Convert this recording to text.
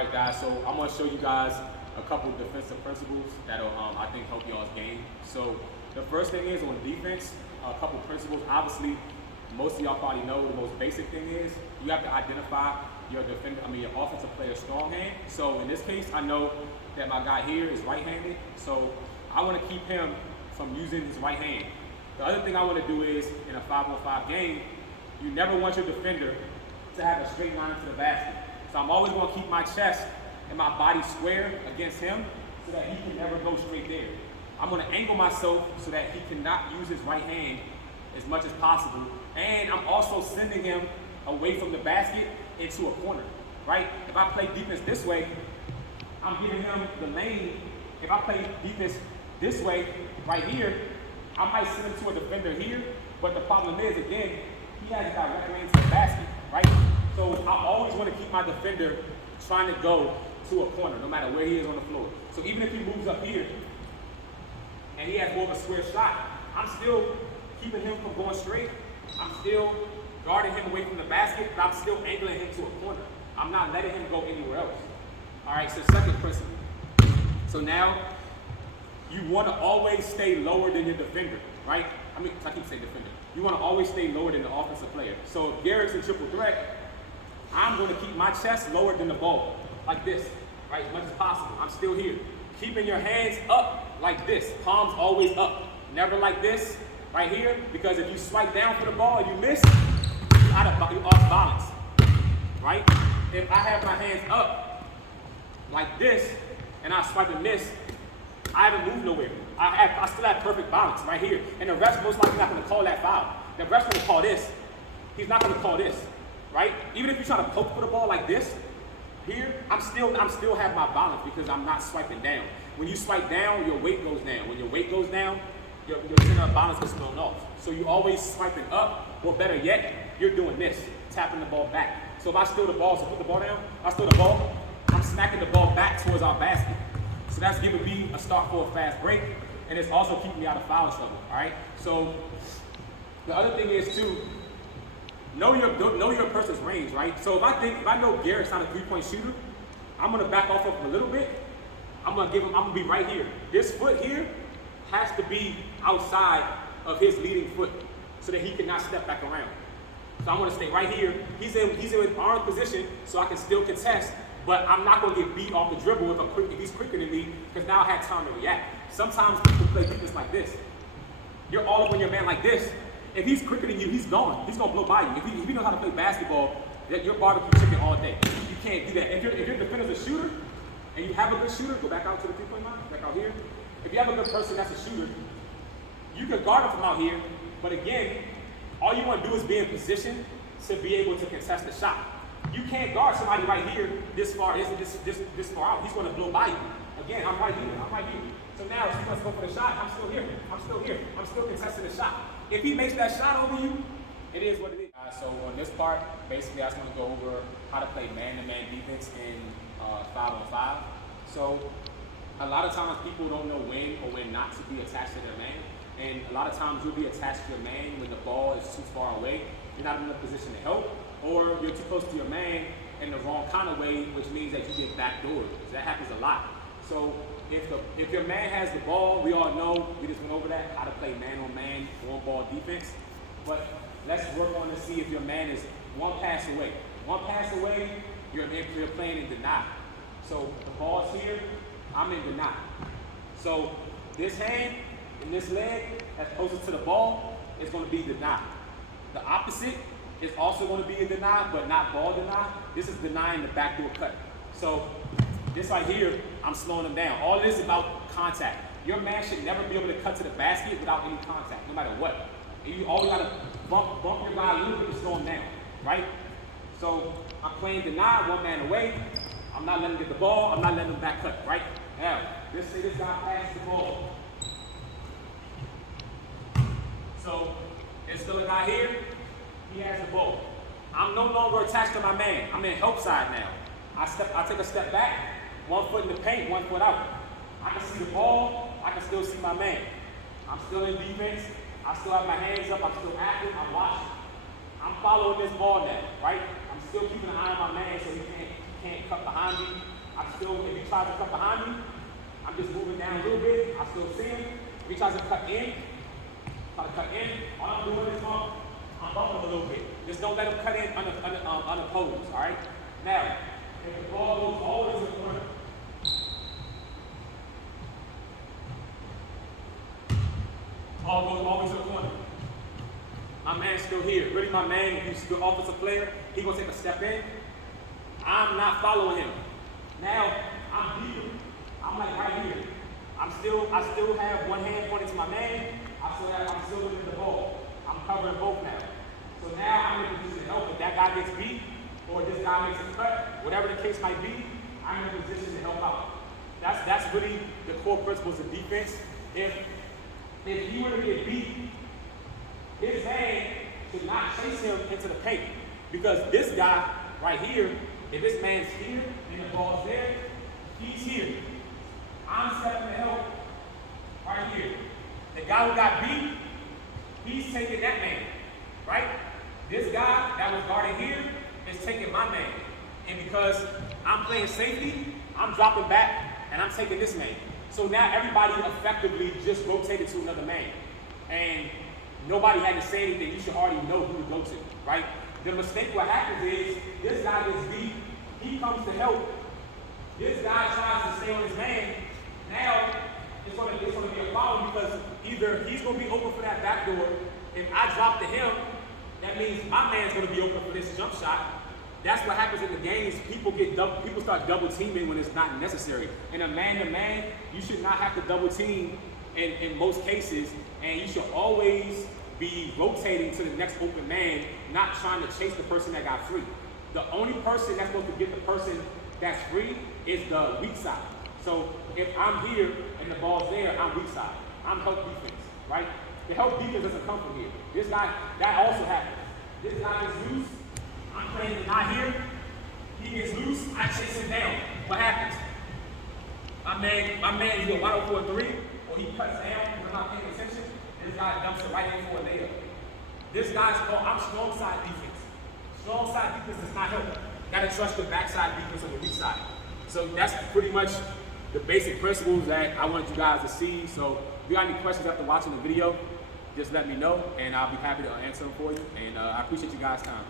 Alright guys, so I'm going to show you guys a couple of defensive principles that'll I think help y'all's game. So the first thing is on defense, a couple principles. Obviously, most of y'all probably know the most basic thing is you have to identify your your offensive player's strong hand. So in this case, I know that my guy here is right-handed, so I want to keep him from using his right hand. The other thing I want to do is in a 5-on-5 game, you never want your defender to have a straight line to the basket. So I'm always going to keep my chest and my body square against him so that he can never go straight there. I'm going to angle myself so that he cannot use his right hand as much as possible. And I'm also sending him away from the basket into a corner, right? If I play defense this way, I'm giving him the lane. If I play defense this way, right here, I might send him to a defender here, but the problem is, again, he has a direct lane to the basket, right? So I always want to keep my defender trying to go to a corner, no matter where he is on the floor. So even if he moves up here and he has more of a square shot, I'm still keeping him from going straight. I'm still guarding him away from the basket, but I'm still angling him to a corner. I'm not letting him go anywhere else. All right, so second principle. So now you want to always stay lower than your defender, right? I keep saying defender. You want to always stay lower than the offensive player. So if Garrett's in triple threat, I'm going to keep my chest lower than the ball, like this, right, as much as possible. I'm still here. Keeping your hands up like this, palms always up. Never like this, right here, because if you swipe down for the ball and you miss, you're off balance, right? If I have my hands up like this and I swipe and miss, I haven't moved nowhere. I still have perfect balance right here. And the ref's most likely not going to call that foul. The ref's going to call this. He's not going to call this, right? Even if you're trying to poke for the ball like this, here, I'm still have my balance because I'm not swiping down. When you swipe down, your weight goes down. When your weight goes down, your center of balance gets thrown off. So you always swiping up, or better yet, you're doing this, tapping the ball back. So if I steal the ball, so put the ball down, I steal the ball, I'm smacking the ball back towards our basket. So that's giving me a start for a fast break, and it's also keeping me out of foul trouble, all right? So the other thing is too, know your person's range, right? So if I know Garrett's not a three-point shooter, I'm gonna back off of him a little bit. I'm gonna be right here. This foot here has to be outside of his leading foot so that he cannot step back around. So I'm gonna stay right here. He's in arm position, so I can still contest, but I'm not gonna get beat off the dribble if he's quicker than me, because now I have time to react. Sometimes people play defense like this. You're all up on your man like this. If he's quicker than you, he's gone. He's gonna blow by you. If you know how to play basketball, you're barbecue chicken all day. You can't do that. If your defender's a shooter, and you have a good shooter, go back out to the three-point line, back out here. If you have a good person that's a shooter, you can guard him from out here, but again, all you want to do is be in position to be able to contest the shot. You can't guard somebody right here this far out. He's going to blow by you. Again, I'm right here. So now if he wants to go for the shot, I'm still here. I'm still contesting the shot. If he makes that shot over you, it is what it is. So on this part, basically I just want to go over how to play man-to-man defense in 5-on-5. So a lot of times people don't know when or when not to be attached to their man. And a lot of times you'll be attached to your man when the ball is too far away. You're not in a position to help, or you're too close to your man in the wrong kind of way, which means that you get backdoored. That happens a lot. So if your man has the ball, we all know, we just went over that, how to play man-on-man, on-ball defense. But let's work on to see if your man is one pass away. One pass away, you're playing in deny. So the ball's here, I'm in deny. So this hand and this leg that's closest to the ball is going to be deny. The opposite is also going to be a deny, but not ball deny. This is denying the backdoor cut. So this right here, I'm slowing them down. All this is about contact. Your man should never be able to cut to the basket without any contact, no matter what. And you always got to bump your guy a little bit to slow him down, right? So I'm playing deny, one man away. I'm not letting him get the ball. I'm not letting him back cut, right? Now, let's say this guy passes the ball. So there's still a guy here. He has the ball. I'm no longer attached to my man. I'm in help side now. I take a step back, 1 foot in the paint, 1 foot out. I can see the ball. I can still see my man. I'm still in defense. I still have my hands up. I'm still active. I'm watching. I'm following this ball now, right? I'm still keeping an eye on my man so he can't cut behind me. tries to cut behind me, I'm just moving down a little bit. I still see him. If he tries to cut in, all I'm doing is I'm bumping a little bit. Just don't let him cut in unopposed, all right? Now, if the ball goes always in the corner, ball goes always in the corner. My man's still here. Really, my man, he's the offensive player. He gonna take a step in. I'm not following him. Now, I'm deeper. I'm like right here. I still have one hand pointing to my man. I'm still looking at the ball. I'm covering both now. So now I'm in a position to help. If that guy gets beat, or this guy makes a cut, whatever the case might be, I'm in a position to help out. That's really the core principles of defense. If he were to get beat, his man should not chase him into the paint. Because this guy right here, if this man's here and the ball's there, he's here. I'm stepping to help right here. The guy who got beat, he's taking that man, right? This guy that was guarding here is taking my man. And because I'm playing safety, I'm dropping back and I'm taking this man. So now everybody effectively just rotated to another man. And nobody had to say anything. You should already know who to go to, right? The mistake what happens is this guy gets beat, he comes to help. This guy tries to stay on his man. Now it's gonna be a problem because either he's gonna be open for that back door. If I drop to him, that means my man's gonna be open for this jump shot. That's what happens in the games. People start double teaming when it's not necessary. In a man-to-man, you should not have to double team in most cases, and you should always be rotating to the next open man, not trying to chase the person that got free. The only person that's supposed to get the person that's free is the weak side. So if I'm here and the ball's there, I'm weak side. I'm help defense, right? The help defense doesn't come from here. This guy, that also happens. This guy gets loose. I'm playing the guy here. He gets loose. I chase him down. What happens? My man either wide open for a three, or he cuts down because I'm not paying attention. This guy dumps it right in for a layup. This guy's called, I'm strong side defense. Strong side defense does not help. Gotta trust the backside defense on the weak side. So that's pretty much the basic principles that I wanted you guys to see. So if you got any questions after watching the video, just let me know and I'll be happy to answer them for you. And I appreciate you guys' time.